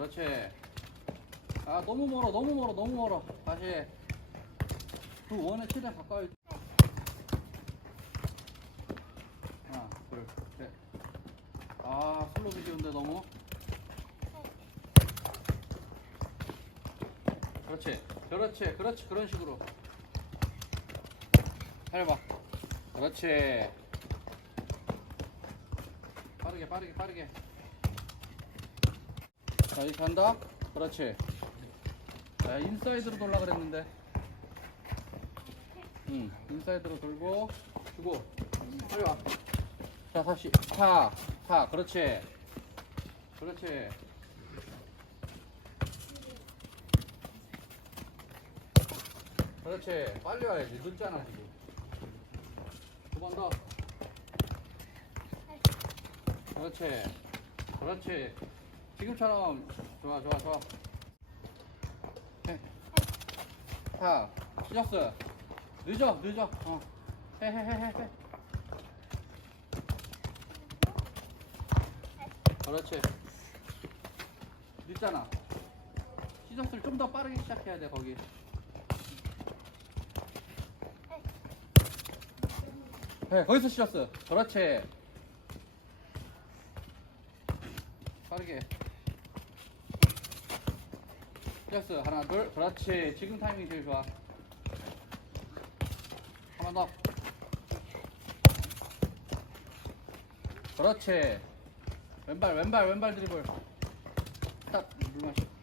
그렇지. 아 너무 멀어 너무 멀어 너무 멀어. 다시. 그 원에 최대한 가까이. 하나 둘 셋. 아 슬로 비디오인데 너무. 그렇지 그렇지 그렇지 그런 식으로. 해봐. 그렇지. 빠르게 빠르게 빠르게. 자 이렇게 한다. 그렇지. 자 인사이드로 돌라 그랬는데. 응 인사이드로 돌고 주고 빨리 와. 자 다시 타. 타. 그렇지. 그렇지. 그렇지. 빨리 와야지. 늦잖아 지금. 두 번 더. 그렇지. 그렇지. 지금처럼 좋아 좋아 좋아. 해. 자, 시작스. 늦어 늦어. 어. 해해해해 해. 그렇지. 늦잖아. 시작스를 좀 더 빠르게 시작해야 돼 거기. 네, 거기서 시작스. 그렇지. 빠르게. 시작스. 하나, 둘. 그렇지. 지금 타이밍 제일 좋아. 한번 더. 그렇지. 왼발, 왼발, 왼발 드리블. 딱, 물 마셔.